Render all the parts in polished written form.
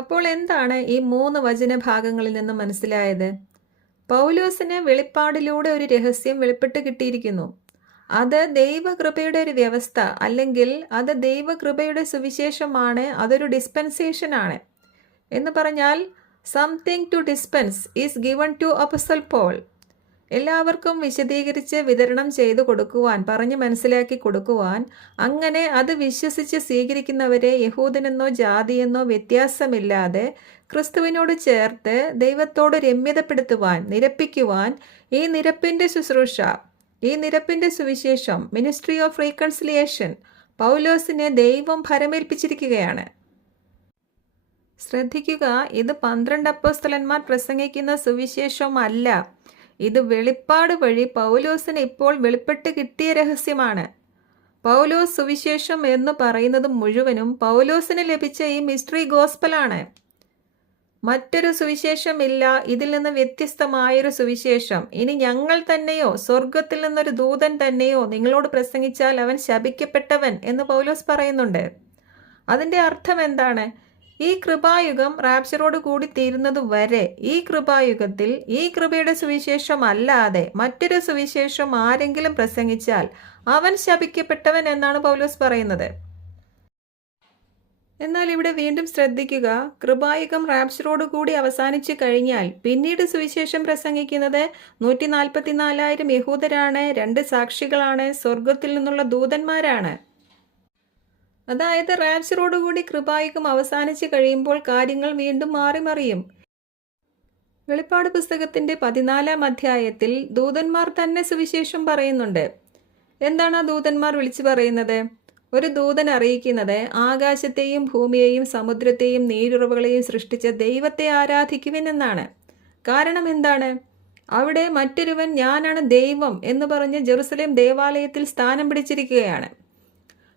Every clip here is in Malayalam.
അപ്പോൾ എന്താണ് ഈ 3 വചനഭാഗങ്ങളിൽ നിന്ന് മനസ്സിലായത്? പൗലോസിന് വെളിപ്പാടിലൂടെ ഒരു രഹസ്യം വെളിപ്പെട്ട് കിട്ടിയിരിക്കുന്നു. അത് ദൈവകൃപയുടെ ഒരു വ്യവസ്ഥ, അല്ലെങ്കിൽ അത് ദൈവകൃപയുടെ സുവിശേഷമാണ്, അതൊരു ഡിസ്പെൻസേഷൻ ആണ്. എന്ന് പറഞ്ഞാൽ something to dispense is given to അപ്പോസ്തലൻ പോൾ. എല്ലാവർക്കും വിശദീകരിച്ച് വിതരണം ചെയ്തു കൊടുക്കുവാൻ, പറഞ്ഞ് മനസ്സിലാക്കി കൊടുക്കുവാൻ, അങ്ങനെ അത് വിശ്വസിച്ച് സ്വീകരിക്കുന്നവരെ യഹൂദനെന്നോ ജാതിയെന്നോ വ്യത്യാസമില്ലാതെ ക്രിസ്തുവിനോട് ചേർത്ത് ദൈവത്തോട് രമ്യതപ്പെടുത്തുവാൻ, നിരപ്പിക്കുവാൻ ഈ നിരപ്പിൻ്റെ ശുശ്രൂഷ, ഈ നിരപ്പിൻ്റെ സുവിശേഷം, മിനിസ്ട്രി ഓഫ് റീകൺസിലിയേഷൻ പൗലോസിനെ ദൈവം ഭരമേൽപ്പിച്ചിരിക്കുകയാണ്. ശ്രദ്ധിക്കുക, ഇത് 12 അപ്പോസ്തലന്മാർ പ്രസംഗിക്കുന്ന സുവിശേഷമല്ല. ഇത് വെളിപ്പാട് വഴി പൗലോസിന് ഇപ്പോൾ വെളിപ്പെട്ട് കിട്ടിയ രഹസ്യമാണ്. പൗലോസ് സുവിശേഷം എന്ന് പറയുന്നത് മുഴുവനും പൗലോസിന് ലഭിച്ച ഈ മിസ്റ്ററി ഗോസ്പലാണ്. മറ്റൊരു സുവിശേഷം ഇല്ല, ഇതിൽ നിന്ന് വ്യത്യസ്തമായൊരു സുവിശേഷം. ഇനി ഞങ്ങൾ തന്നെയോ സ്വർഗത്തിൽ നിന്നൊരു ദൂതൻ തന്നെയോ നിങ്ങളോട് പ്രസംഗിച്ചാൽ അവൻ ശപിക്കപ്പെട്ടവൻ എന്ന് പൗലോസ് പറയുന്നുണ്ട്. അതിൻ്റെ അർത്ഥം എന്താണ്? ഈ കൃപായുഗം റാപ്ചറോട് കൂടി തീരുന്നത് വരെ ഈ കൃപായുഗത്തിൽ ഈ കൃപയുടെ സുവിശേഷം അല്ലാതെ മറ്റൊരു സുവിശേഷം ആരെങ്കിലും പ്രസംഗിച്ചാൽ അവൻ ശപിക്കപ്പെട്ടവൻ എന്നാണ് പൗലോസ് പറയുന്നത്. എന്നാൽ ഇവിടെ വീണ്ടും ശ്രദ്ധിക്കുക, കൃപായുഗം റാപ്ചറോട് കൂടി അവസാനിച്ചു കഴിഞ്ഞാൽ പിന്നീട് സുവിശേഷം പ്രസംഗിക്കുന്നത് 144,000 യഹൂദരാണ്, 2 സാക്ഷികളാണ്, സ്വർഗത്തിൽ നിന്നുള്ള ദൂതന്മാരാണ്. അതായത് റാപ്ചറോടുകൂടി കൃപായുഗം അവസാനിച്ച് കഴിയുമ്പോൾ കാര്യങ്ങൾ വീണ്ടും മാറിമറിയും. വെളിപ്പാട് പുസ്തകത്തിൻ്റെ 14-ാം അധ്യായത്തിൽ ദൂതന്മാർ തന്നെ സുവിശേഷം പറയുന്നുണ്ട്. എന്താണ് ആ ദൂതന്മാർ വിളിച്ചു പറയുന്നത്? ഒരു ദൂതൻ അറിയിക്കുന്നത് ആകാശത്തെയും ഭൂമിയെയും സമുദ്രത്തെയും നീരുറവുകളെയും സൃഷ്ടിച്ച ദൈവത്തെ ആരാധിക്കുവിൻ എന്നാണ്. കാരണം എന്താണ്? അവിടെ മറ്റൊരുവൻ ഞാനാണ് ദൈവം എന്ന് പറഞ്ഞ് ജെറുസലേം ദേവാലയത്തിൽ സ്ഥാനം പിടിച്ചിരിക്കുകയാണ്.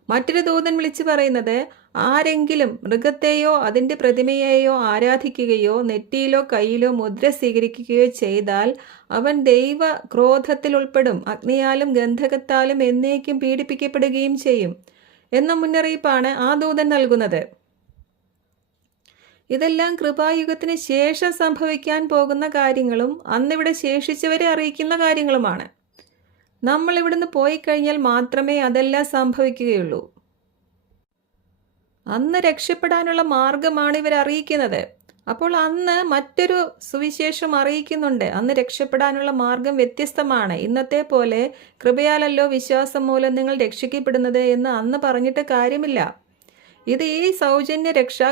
മറ്റൊരു ദൂതൻ വിളിച്ചു പറയുന്നത് ആരെങ്കിലും മൃഗത്തെയോ അതിൻ്റെ പ്രതിമയെയോ ആരാധിക്കുകയോ നെറ്റിയിലോ കയ്യിലോ മുദ്ര സ്വീകരിക്കുകയോ ചെയ്താൽ അവൻ ദൈവ ക്രോധത്തിൽ ഉൾപ്പെടും, അഗ്നിയാലും ഗന്ധകത്താലും എന്നേക്കും പീഡിപ്പിക്കപ്പെടുകയും ചെയ്യും എന്ന മുന്നറിയിപ്പാണ് ആ ദൂതൻ നൽകുന്നത്. ഇതെല്ലാം കൃപായുഗത്തിന് ശേഷം സംഭവിക്കാൻ പോകുന്ന കാര്യങ്ങളും അന്നിവിടെ ശേഷിച്ചവരെ അറിയിക്കുന്ന കാര്യങ്ങളുമാണ്. നമ്മൾ ഇവിടുന്ന് പോയി കഴിഞ്ഞാൽ മാത്രമേ അതെല്ലാം സംഭവിക്കുകയുള്ളൂ. അന്ന് രക്ഷപ്പെടാനുള്ള മാർഗമാണ് ഇവർ അറിയിക്കുന്നത്. അപ്പോൾ അന്ന് മറ്റൊരു സുവിശേഷം അറിയിക്കുന്നുണ്ട്. അന്ന് രക്ഷപ്പെടാനുള്ള മാർഗം വ്യത്യസ്തമാണ്. ഇന്നത്തെ പോലെ കൃപയാലല്ലോ വിശ്വാസം മൂലം നിങ്ങൾ രക്ഷിക്കപ്പെടുന്നത് എന്ന് അന്ന് പറഞ്ഞിട്ട് കാര്യമില്ല. ഇത് ഈ സൗജന്യ രക്ഷാ